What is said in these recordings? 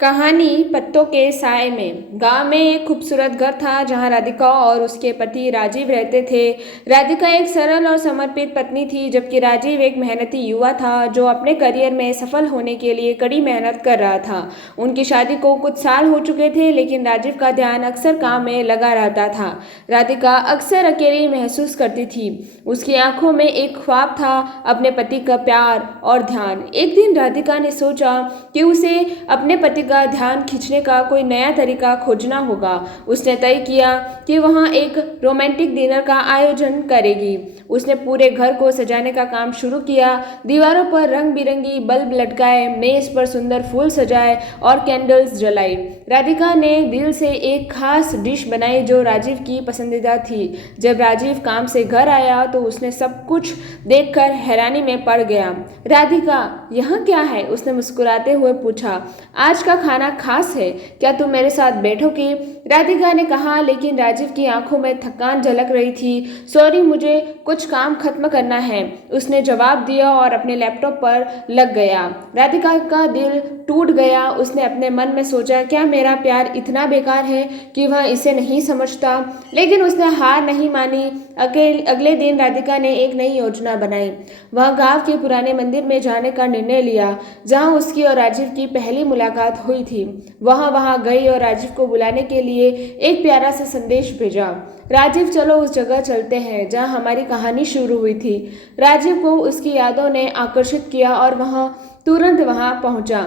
कहानी पत्तों के साए में। गांव में एक खूबसूरत घर था जहां राधिका और उसके पति राजीव रहते थे। राधिका एक सरल और समर्पित पत्नी थी, जबकि राजीव एक मेहनती युवा था जो अपने करियर में सफल होने के लिए कड़ी मेहनत कर रहा था। उनकी शादी को कुछ साल हो चुके थे, लेकिन राजीव का ध्यान अक्सर काम में लगा रहता था। राधिका अक्सर अकेली महसूस करती थी। उसकी आंखों में एक ख्वाब था, अपने पति का प्यार और ध्यान। एक दिन राधिका ने सोचा कि उसे अपने पति का ध्यान खींचने का कोई नया तरीका खोजना होगा। उसने तय किया कि वहाँ एक रोमांटिक डिनर का आयोजन करेगी। उसने पूरे घर को सजाने का काम शुरू किया। दीवारों पर रंग बिरंगी बल्ब लटकाए, मेज पर सुंदर फूल सजाए और कैंडल्स जलाई। राधिका ने दिल से एक खास डिश बनाई जो राजीव की पसंदीदा थी। जब राजीव काम से घर आया तो उसने सब कुछ देखकर हैरानी में पड़ गया। राधिका, यहाँ क्या है? उसने मुस्कुराते हुए पूछा। आज का खाना खास है, क्या तुम मेरे साथ बैठोगी? राधिका ने कहा, लेकिन राजीव की आंखों में थकान झलक रही थी। सॉरी, मुझे कुछ काम खत्म करना है, उसने जवाब दिया और अपने लैपटॉप पर लग गया। राधिका का दिल टूट गया। उसने अपने मन में सोचा, क्या मेरा प्यार इतना बेकार है कि वह इसे नहीं समझता? लेकिन उसने हार नहीं मानी। अगले दिन राधिका ने एक नई योजना बनाई। वह गांव के पुराने मंदिर में जाने का निर्णय लिया जहां उसकी और राजीव की पहली मुलाकात हुई थी। वहां गई और राजीव को बुलाने के लिए एक प्यारा सा संदेश भेजा। राजीव, चलो उस जगह चलते हैं जहां हमारी कहानी शुरू हुई थी। राजीव को उसकी यादों ने आकर्षित किया और वह तुरंत वहां पहुंचा।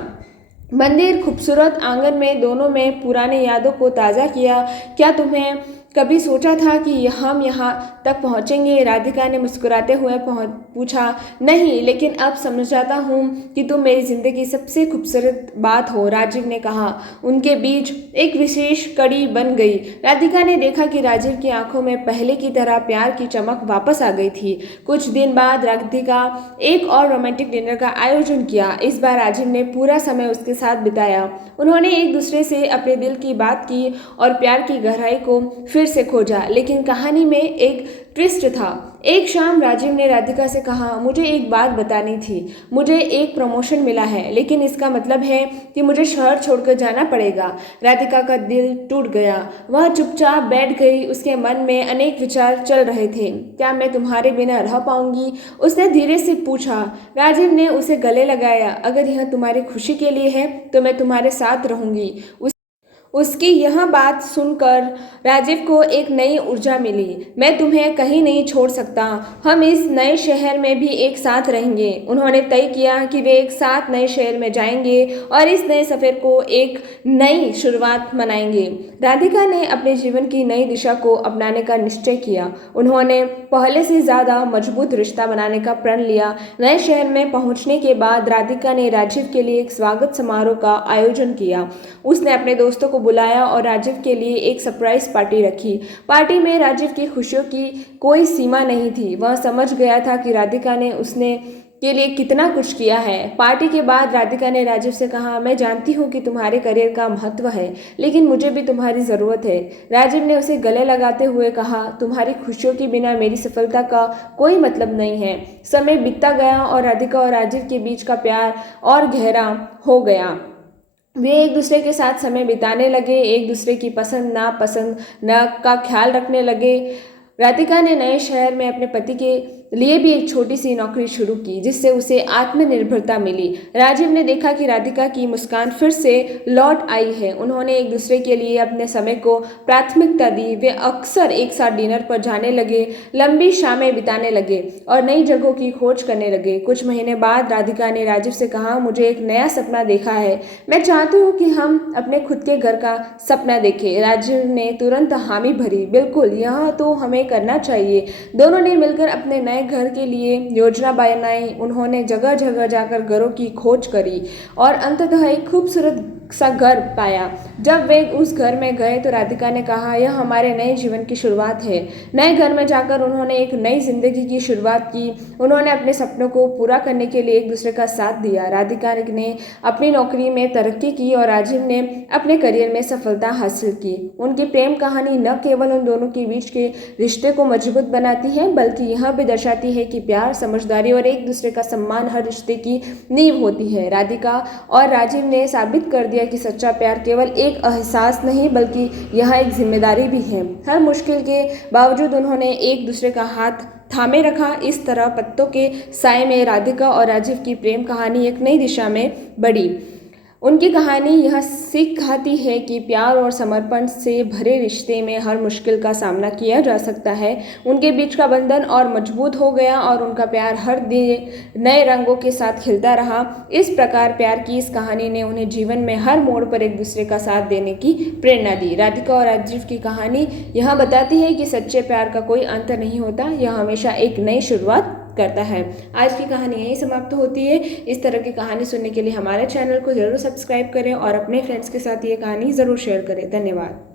मंदिर खूबसूरत आंगन में दोनों में पुराने यादों को ताज़ा किया। क्या तुम्हें कभी सोचा था कि हम यहाँ तक पहुँचेंगे? राधिका ने मुस्कुराते हुए पूछा। नहीं, लेकिन अब समझ जाता हूँ कि तुम मेरी जिंदगी की सबसे खूबसूरत बात हो, राजीव ने कहा। उनके बीच एक विशेष कड़ी बन गई। राधिका ने देखा कि राजीव की आंखों में पहले की तरह प्यार की चमक वापस आ गई थी। कुछ दिन बाद राधिका एक और रोमांटिक डिनर का आयोजन किया। इस बार राजीव ने पूरा समय उसके साथ बिताया। उन्होंने एक दूसरे से अपने दिल की बात की और प्यार की गहराई को फिर से खोजा। लेकिन कहानी में एक ट्विस्ट था। एक शाम राजीव ने राधिका से कहा, मुझे एक बात बतानी थी। मुझे एक प्रमोशन मिला है, लेकिन इसका मतलब है कि मुझे शहर छोड़कर जाना पड़ेगा। राधिका का दिल टूट गया। वह चुपचाप बैठ गई। उसके मन में अनेक विचार चल रहे थे। क्या मैं तुम्हारे बिना रह पाऊंगी? उसने धीरे से पूछा। राजीव ने उसे गले लगाया। अगर यह तुम्हारी खुशी के लिए है तो मैं तुम्हारे साथ रहूंगी। उसकी यह बात सुनकर राजीव को एक नई ऊर्जा मिली। मैं तुम्हें कहीं नहीं छोड़ सकता। हम इस नए शहर में भी एक साथ रहेंगे। उन्होंने तय किया कि वे एक साथ नए शहर में जाएंगे और इस नए सफ़र को एक नई शुरुआत मनाएंगे। राधिका ने अपने जीवन की नई दिशा को अपनाने का निश्चय किया। उन्होंने पहले से ज़्यादा मजबूत रिश्ता बनाने का प्रण लिया। नए शहर में पहुंचने के बाद राधिका ने राजीव के लिए एक स्वागत समारोह का आयोजन किया। उसने अपने दोस्तों को बुलाया और राजीव के लिए एक सरप्राइज पार्टी रखी। पार्टी में राजीव की खुशियों की कोई सीमा नहीं थी। वह समझ गया था कि राधिका ने उसने के लिए कितना कुछ किया है। पार्टी के बाद राधिका ने राजीव से कहा, मैं जानती हूँ कि तुम्हारे करियर का महत्व है, लेकिन मुझे भी तुम्हारी ज़रूरत है। राजीव ने उसे गले लगाते हुए कहा, तुम्हारी खुशियों के बिना मेरी सफलता का कोई मतलब नहीं है। समय बीतता गया और राधिका और राजीव के बीच का प्यार और गहरा हो गया। वे एक दूसरे के साथ समय बिताने लगे, एक दूसरे की पसंद नापसंद न का ख्याल रखने लगे। राधिका ने नए शहर में अपने पति के लिए भी एक छोटी सी नौकरी शुरू की, जिससे उसे आत्मनिर्भरता मिली। राजीव ने देखा कि राधिका की मुस्कान फिर से लौट आई है। उन्होंने एक दूसरे के लिए अपने समय को प्राथमिकता दी। वे अक्सर एक साथ डिनर पर जाने लगे, लंबी शामें बिताने लगे और नई जगहों की खोज करने लगे। कुछ महीने बाद राधिका ने राजीव से कहा, मुझे एक नया सपना देखा है। मैं चाहती हूँ कि हम अपने खुद के घर का सपना देखें। राजीव ने तुरंत हामी भरी। बिल्कुल, यह तो हमें करना चाहिए। दोनों ने मिलकर अपने नए घर के लिए योजना बनाई। उन्होंने जगह जगह जाकर घरों की खोज करी और अंततः एक खूबसूरत सा घर पाया। जब वे उस घर में गए तो राधिका ने कहा, यह हमारे नए जीवन की शुरुआत है। नए घर में जाकर उन्होंने एक नई जिंदगी की शुरुआत की। उन्होंने अपने सपनों को पूरा करने के लिए एक दूसरे का साथ दिया। राधिका ने अपनी नौकरी में तरक्की की और राजीव ने अपने करियर में सफलता हासिल की। उनकी प्रेम कहानी न केवल उन दोनों के बीच के रिश्ते को मजबूत बनाती है, बल्कि यह भी दर्शाती दर्शाती है कि प्यार, समझदारी और एक दूसरे का सम्मान हर रिश्ते की नींव होती है। राधिका और राजीव ने साबित कर दिया कि सच्चा प्यार केवल एक एहसास नहीं बल्कि यह एक जिम्मेदारी भी है। हर मुश्किल के बावजूद उन्होंने एक दूसरे का हाथ थामे रखा। इस तरह पत्तों के साए में राधिका और राजीव की प्रेम कहानी एक नई दिशा में बढ़ी। उनकी कहानी यह सीख खाती है कि प्यार और समर्पण से भरे रिश्ते में हर मुश्किल का सामना किया जा सकता है। उनके बीच का बंधन और मजबूत हो गया और उनका प्यार हर दिन नए रंगों के साथ खिलता रहा। इस प्रकार प्यार की इस कहानी ने उन्हें जीवन में हर मोड़ पर एक दूसरे का साथ देने की प्रेरणा दी। राधिका और राजीव की कहानी यह बताती है कि सच्चे प्यार का कोई अंत नहीं होता, यह हमेशा एक नई शुरुआत करता है। आज की कहानी यहीं समाप्त होती है। इस तरह की कहानी सुनने के लिए हमारे चैनल को जरूर सब्सक्राइब करें और अपने फ्रेंड्स के साथ ये कहानी ज़रूर शेयर करें। धन्यवाद।